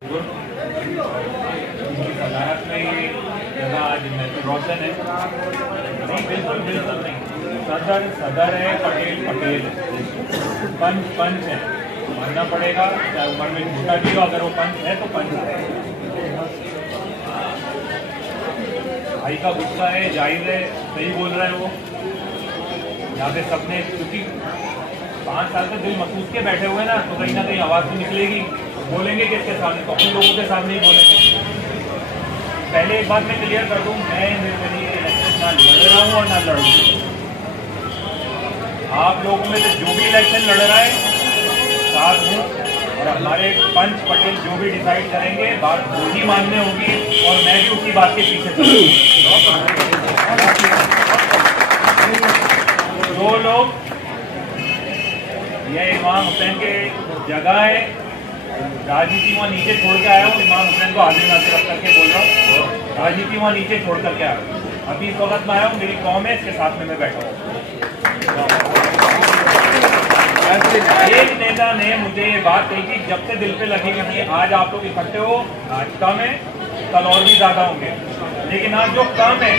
सदारत में ये जगह आज रोशन है नहीं, बिल्कुल बिल्कुल नहीं। सदर है, पटेल पंच है, मानना पड़ेगा। चाहे उम्र में छोटा भी हो, अगर वो पंच है तो पंच है। भाई का गुस्सा है, जाहिर है, सही बोल रहे हैं वो। यहाँ पे सबने, क्योंकि 5 साल से दिल महसूस के बैठे हुए ना, तो कहीं ना कहीं आवाज़ तो निकलेगी। बोलेंगे किसके सामने? तो अपने लोगों के सामने ही बोलेंगे। पहले एक बात मैं क्लियर कर दूं, मैं निर्दलीय इलेक्शन ना लड़ रहा हूँ और ना लड़ूंगा। आप लोगों में से जो भी इलेक्शन लड़ रहा है साथ हूँ, और हमारे पंच पटेल जो भी डिसाइड करेंगे बात वही मानने होगी, और मैं भी उसी बात के पीछे चलूंगा। दो लोग, यह इमाम हुसैन के जगह है, राजनीति वहाँ नीचे छोड़ के आया हूँ। इमाम हुसैन को हाजिर नाजिर रख करके बोल रहा हूँ, राजनीति वहाँ नीचे छोड़ करके आया हूँ। अभी इस वक्त में आया हूँ, मेरी कौम है, इसके साथ में मैं बैठा हूँ। एक नेता ने मुझे ये बात कही थी, जब से दिल पे लगी हुई थी, आज आप लोग इकट्ठे हो, आज कम है, कल और भी ज्यादा होंगे, लेकिन आज जो कम है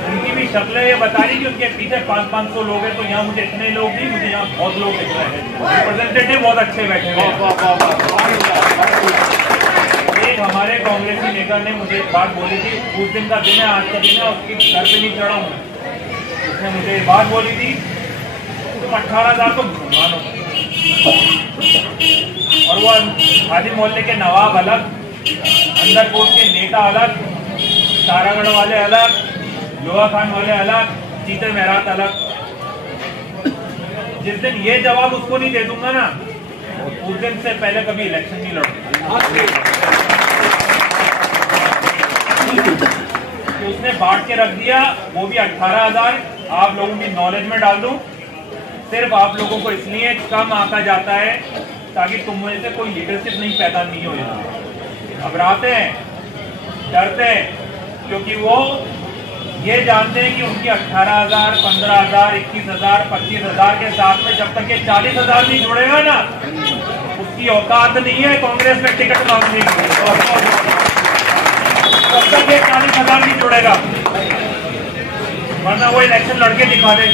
उनकी भी शक्लें ये बता रही कि उनके पीछे 500-500 लोग हैं। तो यहाँ मुझे इतने लोग नहीं, मुझे यहाँ बहुत लोग दिख रहे हैं, रिप्रेजेंटेटिव बहुत अच्छे बैठे हुए हैं। एक हमारे कांग्रेसी नेता ने मुझे एक बात बोली थी, उस दिन का दिन है, आज का दिन है, उसकी सर पे नहीं चढ़ा हूँ। उसने मुझे एक बात बोली थी, तुम 18,000 को मानो, और वो हाजी मोहल्ले के नवाब अलग, अंदरकोट के नेता अलग, तारागढ़ वाले अलग, लोहा खान वाले अलग, चीते मेहरात अलग। जिस दिन ये जवाब उसको नहीं दे दूंगा ना, उस दिन से पहले कभी इलेक्शन नहीं लड़ूंगा। तो उसने बांट के रख दिया, वो भी 18,000। आप लोगों की नॉलेज में डाल दूं, सिर्फ आप लोगों को इसलिए कम आका जाता है ताकि तुम में से कोई लीडरशिप नहीं पैदा नहीं हो जाए। घबराते हैं, डरते हैं, क्योंकि वो ये जानते हैं कि उनकी 18,000, 15,000, 21,000, 25,000 के साथ में जब तक ये 40,000 नहीं जुड़ेगा ना, उसकी औकात नहीं है कांग्रेस में टिकट मांगने की। तब तक ये 40,000 नहीं जुड़ेगा, वरना वो इलेक्शन लड़के दिखा दे।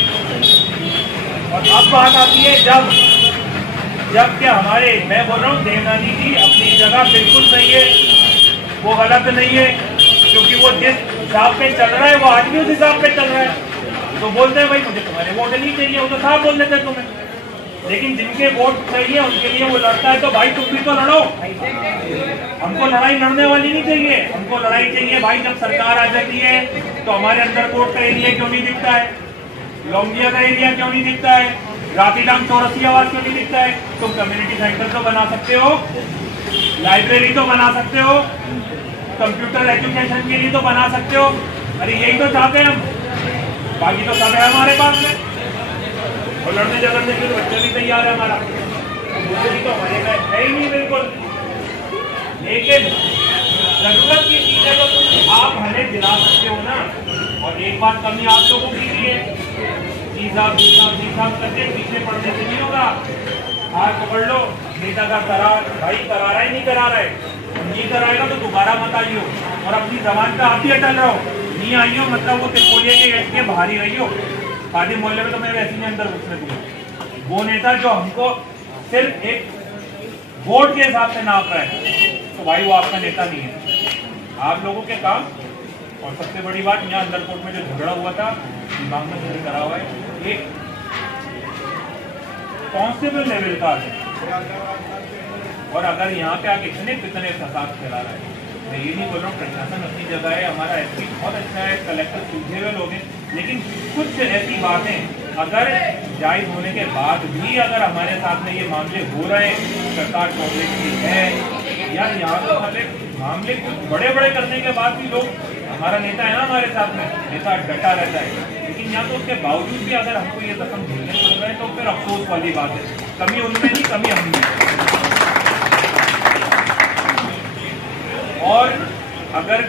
और अब बात आती है जब क्या हमारे, मैं बोल रहा हूँ देवनानी जी अपनी जगह बिल्कुल सही है, वो गलत नहीं है, क्योंकि वो जिस हिसाब पे चल रहा है वो आज भी उस हिसाब पे चल रहा है। तो बोलते हैं भाई मुझे तुम्हारे वोट नहीं चाहिए, वो तो साफ बोल देते हैं तुम्हें। लेकिन जिनके वोट चाहिए उनके लिए वो लड़ता है, तो भाई तुम भी तो लड़ो। हमको लड़ाई लड़ने वाली नहीं चाहिए, हमको लड़ाई चाहिए भाई जब सरकार आ जाती है तो हमारे अंदर कोर्ट का एरिया क्यों नहीं दिखता है, लौंगिया का एरिया क्यों नहीं दिखता है, रातीडांग चौरसिया आवाज क्यों नहीं दिखता है। तुम कम्युनिटी सेंटर तो बना सकते हो, लाइब्रेरी तो बना सकते हो, कंप्यूटर एजुकेशन के लिए तो बना सकते हो। अरे यही तो चाहते हैं हम, बाकी तो सब है हमारे पास में। और लड़ने झगड़ने के लिए बच्चे भी तैयार है हमारा, दूसरी तो हमारे में है ही नहीं बिल्कुल। लेकिन जरूरत की चीजें तो तुम आप हमें दिला सकते हो ना। और एक बात कमी आप लोगों की भी है, करके पीछे पड़ने से नहीं होगा। हाथ पकड़ लो, नेता का भाई करा रहा है नहीं करा रहा है, नहीं कराएगा तो दोबारा मत आइयो, और अपनी जबान पे आप ही अटल रहो। नहीं आइयो मतलब वो त्रिपोलिया के गेट के बाहर ही रहियो। हाजी मोहल्ले में तो मैं वैसे ही अंदर घुसने दूंगा। वो नेता जो हमको सिर्फ एक वोट के हिसाब से नाप रहा है, तो भाई वो आपका नेता नहीं है। आप लोगों के काम, और सबसे बड़ी बात यहाँ अंदरकोट में जो झगड़ा हुआ था, दिमाग में मुझे करा हुआ है, एक कांस्टेबल लेवल का है, और अगर यहाँ पे आके इतने कितने फसाद फैला रहा है। मैं ये नहीं बोल रहा हूँ, प्रशासन अपनी जगह है, हमारा एसपी बहुत अच्छा है, कलेक्टर सूझे हुए लोग हैं, लेकिन कुछ ऐसी बातें अगर जायज होने के बाद भी अगर हमारे साथ में ये मामले हो रहे हैं, सरकार कांग्रेस की है, या यहाँ पर मामले कुछ बड़े बड़े करने के बाद भी लोग, हमारा नेता है ना हमारे साथ में, नेता डटा रहता है, लेकिन यहाँ तो उसके बावजूद भी अगर हमको ये रकम झेलने पड़ रहा है तो फिर अफसोस वाली बात है। कमी उनमें नहीं, कमी हममें। और अगर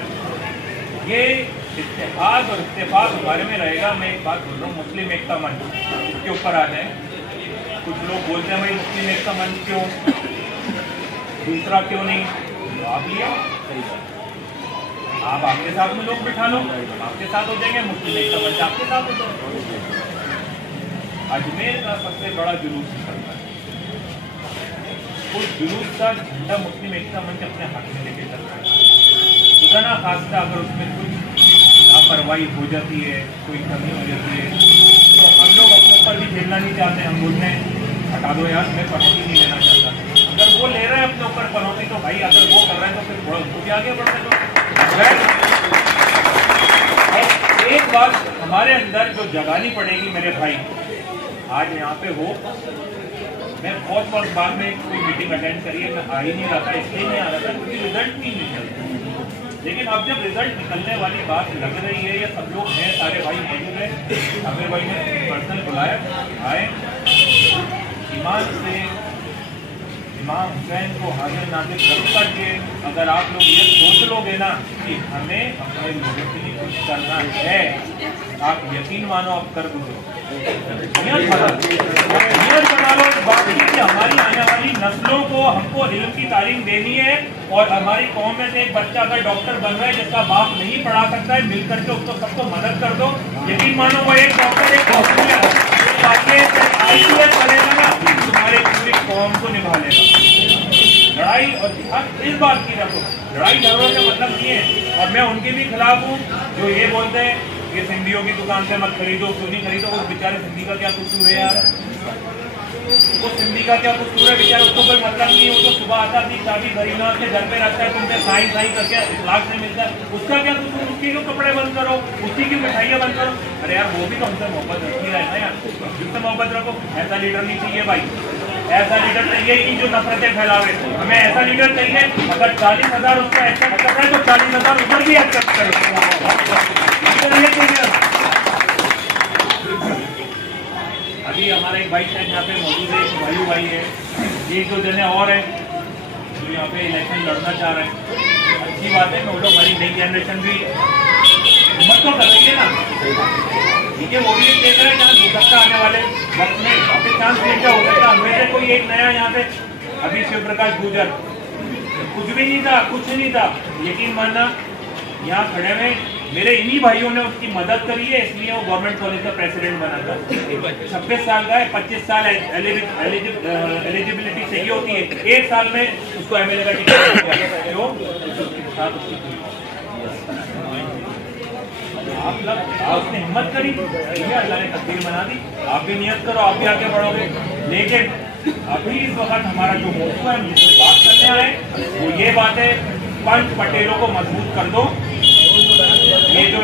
ये इत्तेहाद और इत्तेफाक हमारे में रहेगा, मैं एक बात बोल रहा हूँ, मुस्लिम एकता मंच इसके ऊपर आ जाए। कुछ लोग बोलते हैं भाई मुस्लिम एकता मंच क्यों, दूसरा क्यों नहीं, तो आप आप आपके साथ में लोग बिठा लो, आपके साथ हो जाएंगे, मुस्लिम एकता मंच आपके साथ हो जाएगा। अजमेर का सबसे बड़ा जुलूस निकलता है, उस जुलूस का झंडा मुस्लिम एकता मंच अपने हाथ में लेके चलता है। खुदा ना खास्ता अगर उसमें कुछ लापरवाही हो जाती है, कोई कमी हो जाती है, तो हम लोग अपने ऊपर भी झेलना नहीं चाहते। हम बोलते हैं हटा दो यार, मैं पनौती नहीं लेना चाहता। अगर वो ले रहा है अपने ऊपर पनौती, तो भाई अगर वो कर रहा है तो फिर थोड़ा उसको भी आगे बढ़ने दो। एक बात हमारे अंदर जो जगानी पड़ेगी मेरे भाई, आज यहाँ पे हो, मैं बहुत वक्त बाद में कोई मीटिंग अटेंड करी है, मैं आ ही नहीं रहा था, इसलिए नहीं आ रहा था क्योंकि रिजल्ट नहीं निकलता। लेकिन अब जब रिजल्ट निकलने वाली बात लग रही है, या सब लोग हैं, सारे भाई मौजूद हैं, आमिर भाई ने पर्सनल बुलाया, आए ईमान से इमाम हुसैन को हाजिर नाजिर रख करके अगर आप लोग ये सोच लोगे ना कि हमें अपने लोगों के लिए कुछ करना है, आप यकीन मानो आप कर गुजरो, नियत बना लो। बाकी कि हमारी आने वाली नस्लों को हमको इल्म की तालीम देनी है, और हमारी कौम में से एक बच्चा अगर डॉक्टर बन रहा है जिसका बाप नहीं पढ़ा सकता है, मिल करके उसको सबको मदद कर दो। यकीन मानो वो एक डॉक्टर एक IAS करेगा ना, तुम्हारे पूरी कौम को निभा लेगा। लड़ाई और जिहाद इस बात की रखो, लड़ाई झगड़ों का मतलब नहीं है। और मैं उनके भी खिलाफ हूँ जो ये बोलते हैं कि सिंधियों की दुकान से मत खरीदो, क्यों नहीं खरीदो। उस बेचारे सिंधी का क्या कसूर है यार, वो सिंधी का क्या कसूर है बेचारा, उसको कोई मतलब नहीं है। वो तो सुबह आता थी, चाबी खरीदना के घर पे रखता है, तुमसे साइन साइन करके इखलाक नहीं मिलता है, उसका क्या कसूर। उसके क्यों कपड़े बंद करो, उसी की मिठाइयाँ बंद करो। अरे यार वो भी तो हमसे मोहब्बत रखती है ना यार, जिससे मोहब्बत रखो। ऐसा लीडर नहीं चाहिए भाई, ऐसा लीडर चाहिए कि जो नफरतें फैलावे। हमें ऐसा लीडर चाहिए, अगर 40,000 उसका एक्सेप्ट कर रहा है तो 40,000 उधर भी एक्सेप्ट करे। अभी हमारा एक भाई शायद यहाँ पे मौजूद है, एक भाई भाई है, एक दो जने और है जो यहाँ पे इलेक्शन लड़ना चाह रहे हैं। अच्छी बात है, मैं हमारी नई जनरेशन भी हिम्मत तो कर रही है ना, ठीक है। वो भी एक देख रहे हैं चांस हो सकता आने वाले वक्त में, वापस चांस चेंज हो सकता। हमें से कोई एक नया यहाँ पे अभी शिव प्रकाश गुजर, कुछ भी नहीं था, कुछ नहीं था, यकीन मानना यहाँ खड़े में मेरे इन्हीं भाइयों ने उसकी मदद करी है, इसलिए वो गवर्नमेंट कॉलेज का प्रेसिडेंट बना था। 26 साल का है, 25 साल एलिजिबिलिटी चाहिए होती है, 1 साल में उसको MLA का टिकट जो उसने हिम्मत करी, अल्लाह ने तकदीर बना दी। आप भी नियत करो, आप भी आगे बढ़ोगे। लेकिन अभी इस वक्त हमारा जो मौजूद है, जिससे बात करने आए, वो ये बात है, पंच पटेलों को मजबूत कर दो। ये जो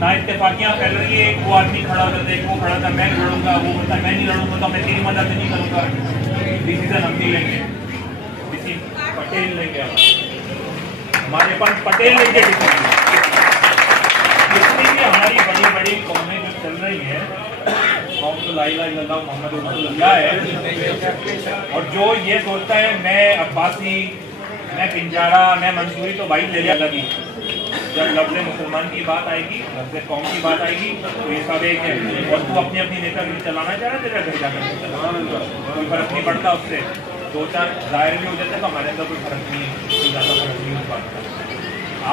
ना इत्तेफाकियां फैल रही है, वो आदमी खड़ा था, देखो खड़ा था, मैं लड़ूंगा, वो बोलता मैं नहीं लड़ूंगा, तो मैं तेरी मदद नहीं करूंगा। डिसीजन हम नहीं लेंगे, किसी पटेल लेंगे, हमारे पास पटेल लेंगे डिसीजन। इसलिए हमारी बड़ी बड़ी कौमें जो चल रही है, कौम तो ला इलाहा इल्लल्लाह मुहम्मद रसूलुल्लाह है, और जो ये सोचता है मैं अब्बासी, मैं पिंजारा, मैं मंसूरी, तो भाई ले लिया लगी। जब लफ्ज़ मुसलमान की बात आएगी, लफ्ज़ कौम की बात आएगी, तो ये सब एक है। और तू अपनी अपनी नेतागिरी चलाना चाह रहा है, तेरा घर जाकर कोई फर्क नहीं पड़ता उससे। 2-4 जाहिर भी हो जाते तो हमारे अंदर कोई फर्क नहीं है, कोई ज़्यादा फर्क नहीं उस बात का।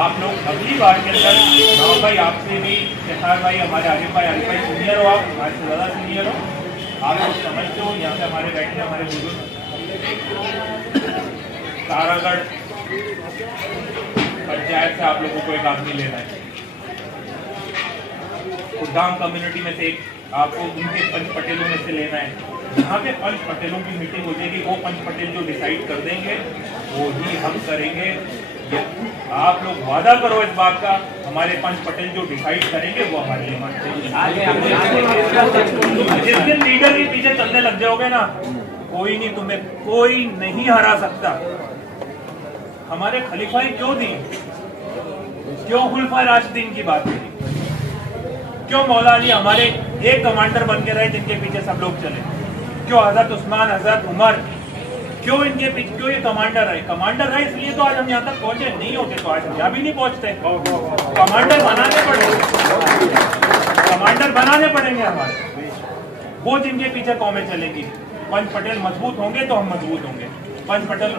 आप लोग अगली बार के अंदर नाव भाई आपसे भी, शेखार भाई, हमारे आरिफ भाई सीनियर हो, आप हमारे से ज़्यादा सीनियर हो, आप लोग समझते हो। यहाँ पे हमारे बैठे हमारे बुजुर्ग, तारागढ़ पंचायत से आप लोगों को एक आदमी लेना है, खुदाम कम्युनिटी में से एक आपको उनके पंच पटेलों में से लेना है। यहाँ पे पंच पटेलों की मीटिंग हो जाएगी, वो पंच पटेल जो डिसाइड कर देंगे वो ही हम करेंगे। आप लोग वादा करो इस बात का, हमारे पंच पटेल जो डिसाइड करेंगे वो हमारे लिए मानते हैं। जिस दिन लीडर के पीछे चलने लग जाओगे ना, कोई नहीं, तुम्हें कोई नहीं हरा सकता। हमारे खलीफाई क्यों दी, क्यों खुलफाए राशिदीन की बात की, क्यों मौला अली हमारे एक कमांडर बन के रहे जिनके पीछे सब लोग चले, क्यों हजरत उस्मान, हजरत उमर, क्यों इनके पीछे, क्यों ये कमांडर रहे। कमांडर रहे इसलिए तो आज हम यहाँ तक पहुंचे, नहीं होते तो आज हम यहाँ भी नहीं पहुंचते। कमांडर बनाने पड़ेंगे, कमांडर बनाने पड़ेंगे हमारे, वो जिनके पीछे कौमें चलेंगी। पंच पटेल मजबूत होंगे तो हम मजबूत होंगे। पंच पटेल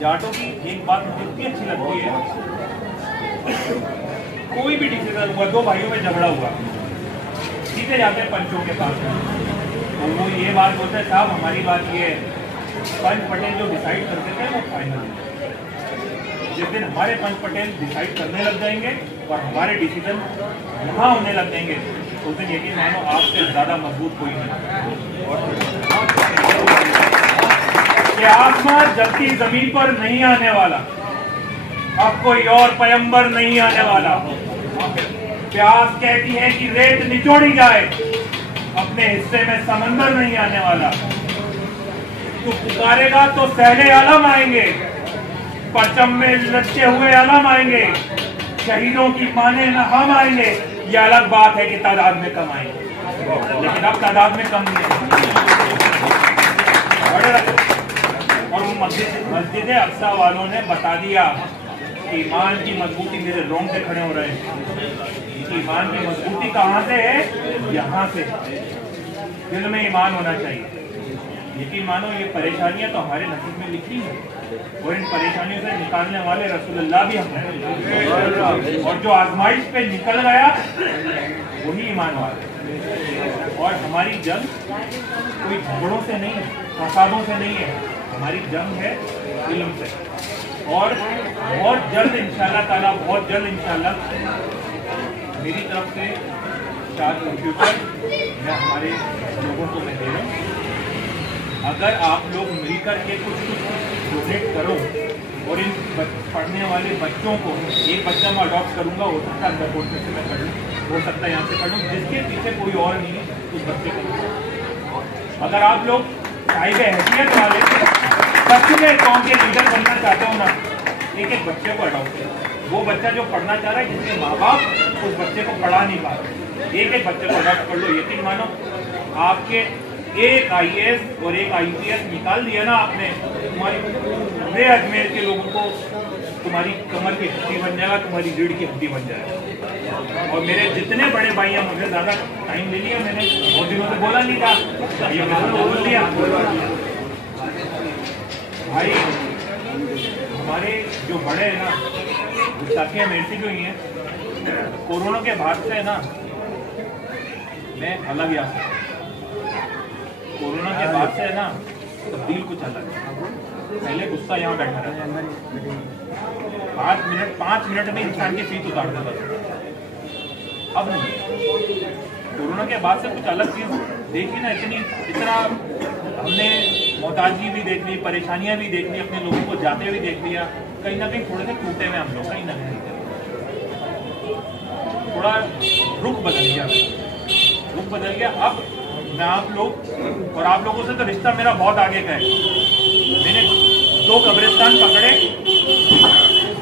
जाटों की एक बात मुझे इतनी अच्छी लगती है, कोई भी डिसीजन हुआ, दो भाइयों में झगड़ा हुआ, सीधे जाते हैं पंचों के पास, तो वो ये बात बोलते हैं साहब हमारी बात ये है, पंच पटेल जो डिसाइड करते थे वो फाइनल। जिस दिन हमारे पंच पटेल डिसाइड करने लग जाएंगे और हमारे डिसीजन यहाँ होने लग जाएंगे, तो उस दिन यकीन मानो आपसे ज्यादा मजबूत कोई नहीं। कि आसमान जलती जमीन पर नहीं आने वाला, अब कोई और पैगंबर नहीं आने वाला। प्यास कहती है कि रेत निचोड़ी जाए, अपने हिस्से में समंदर नहीं आने वाला। तू पुकारेगा तो सहले आलम आएंगे, परचम में लटके हुए आलम आएंगे, शहीदों की माने न हम आएंगे। ये अलग बात है कि तादाद में कम आएंगे, लेकिन अब तादाद में कम नहीं है। और वो मस्जिद अक्सा वालों ने बता दिया कि ईमान की मजबूती, मेरे रोंगटे खड़े हो रहे हैं, ईमान की मजबूती कहाँ से है? यहाँ से। दिल में ईमान होना चाहिए। यकीन मानो ये परेशानियां तो हमारे नसीब में लिखी है, और इन परेशानियों से निकालने वाले रसूलुल्लाह भी हम हैं। और जो आजमाइश पे निकल गया वही ईमान वाला। और हमारी जंग कोई झगड़ों से नहीं है, फसादों से नहीं है, हमारी जंग है इल्म से। और बहुत जल्द इंशाल्लाह ताला, बहुत जल्द इंशाल्लाह मेरी तरफ से चार्ज कंप्यूटर मैं हमारे लोगों को मैं दे रहा हूँ। अगर आप लोग मिलकर के कुछ डोनेट करो और इन पढ़ने वाले बच्चों को, एक बच्चा मैं अडॉप्ट करूँगा, हो सकता है अंदर से मैं पढ़ लूँ, हो सकता है यहाँ से पढ़ लूँ, जिसके पीछे कोई और नहीं है उस बच्चे को। अगर आप लोग साहिब हैसियत वाले सच में कौम के लीडर बनना चाहते हो ना, एक एक बच्चे को अडॉप्ट करो। वो बच्चा जो पढ़ना चाह रहा है, जिसके माँ बाप उस बच्चे को पढ़ा नहीं पा रहे, एक एक बच्चे को अडॉप्ट कर लो। यकीन मानो आपके एक IAS और एक IPS निकाल दिया ना आपने, तुम्हारी पूरे अजमेर के लोगों को तुम्हारी कमर की हड्डी बन जाएगा, तुम्हारी रीढ़ की हड्डी बन जाएगा। और मेरे जितने बड़े भाई हैं, मुझे ज्यादा टाइम ले लिया, मैंने बहुत दिनों से बोला नहीं था, ये मैंने बोल दिया। भाई हमारे जो बड़े हैं ना, गुस्ताखियाँ मेरे से जो ही हैं, कोरोना के बाद से ना मैं अलग या कोरोना के बाद से ना तब्दील कुछ अलग है। पहले गुस्सा यहाँ बैठा रहता, 5 मिनट में इंसान की फीस उतार देता था, अब नहीं। कोरोना के बाद से कुछ अलग चीज देखी ना, इतना हमने मोहताजी भी देख ली, परेशानियां भी देख ली, अपने लोगों को जाते हुए देख लिया। कहीं ना कहीं थोड़े से टूटे हुए हम लोग, कहीं ना कहीं थोड़ा रुख बदल गया। अब मैं आप लोग और आप लोगों से तो रिश्ता मेरा बहुत आगे का है। मैंने 2 कब्रिस्तान पकड़े,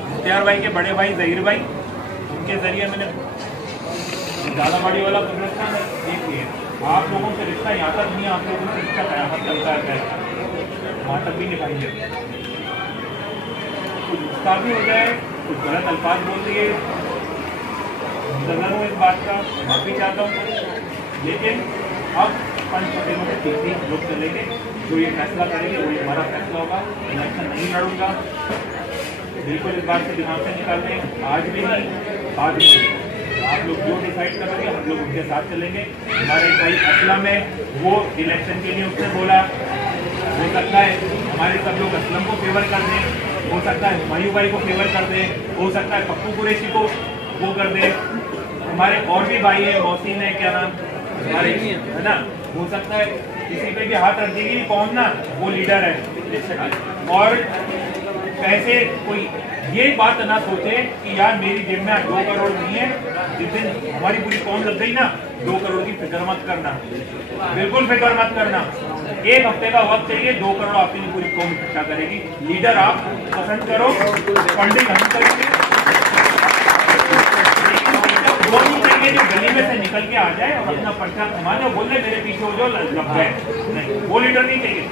मुख्तियार भाई के बड़े भाई जहीर भाई, उनके जरिए मैंने झालावाड़ी वाला कब्रिस्तान देखिए। आप लोगों से रिश्ता यहाँ तक नहीं है, आप लोगों से रिश्ता कयामत चलता है, वहाँ तक भी निभाएंगे। कुछ गुस्सा भी हो जाए, कुछ गलत अल्फाज बोल दिए, नजर हूँ इस बात का, माफी चाहता हूँ। लेकिन अब पंच पटेलों के पीछे लोग चलेंगे, जो ये फैसला करेंगे वही हमारा फैसला होगा। इलेक्शन नहीं लड़ूंगा, बिल्कुल इस बात से दिमाग से निकाल दें, आज भी नहीं, बाद में नहीं। आप लोग जो डिसाइड करोगे हम लोग उनके साथ चलेंगे। हमारे भाई असलम है, वो इलेक्शन के लिए उसने बोला, हो सकता है हमारे सब लोग असलम को फेवर कर दें, हो सकता है हुमायूं भाई को फेवर कर दें, हो सकता है पप्पू कुरैशी को वो कर दें, हमारे और भी भाई है, मोहसिन है, क्या नाम हमारे है ना, हो सकता है किसी पे भी हाथ रख देगी, कौन ना वो लीडर है। और पैसे कोई ये बात ना सोचे कि यार मेरी जेब में 2 करोड़ नहीं है, जिस दिन हमारी पूरी कौम लग गई ना, 2 करोड़ की फिक्र मत करना, बिल्कुल फिक्र मत करना। 1 हफ्ते का वक्त चाहिए, 2 करोड़ आपकी पूरी कौम इकट्ठा करेगी। लीडर आप पसंद करो, फंडिंग हम करेंगे, जो गली में से निकल के आ जाए और अपना पर्चा कमा जाए, बोल दे मेरे पीछे हो जाओ, लग गए, नहीं, वो लीडर नहीं चाहिए।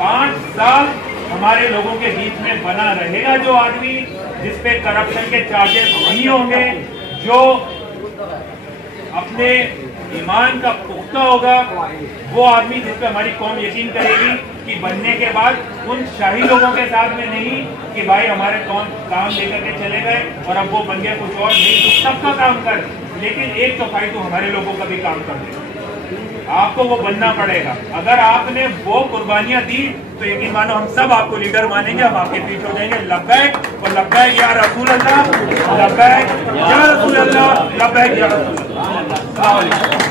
5 साल हमारे लोगों के बीच में बना रहेगा जो आदमी जिसपे करप्शन के चार्जेस नहीं होंगे, जो अपने ईमान का पुख्ता होगा, वो आदमी जिस पे हमारी कौम यकीन करेगी। कि बनने के बाद उन शाही लोगों के साथ में नहीं कि भाई हमारे कौन काम लेकर के चले गए और अब वो बन गया कुछ और, नहीं तो सबका काम कर, लेकिन 1/4 तो हमारे लोगों का भी काम कर दे। आपको वो बनना पड़ेगा। अगर आपने वो कुर्बानियां दी तो यकीन मानो हम सब आपको लीडर मानेंगे, हम आपके पीछे हो जाएंगे। लब्बैक और लब्बैक या रसूल अल्लाह, लब्बैक या रसूल अल्लाह, लब्बैक या रसूल अल्लाह।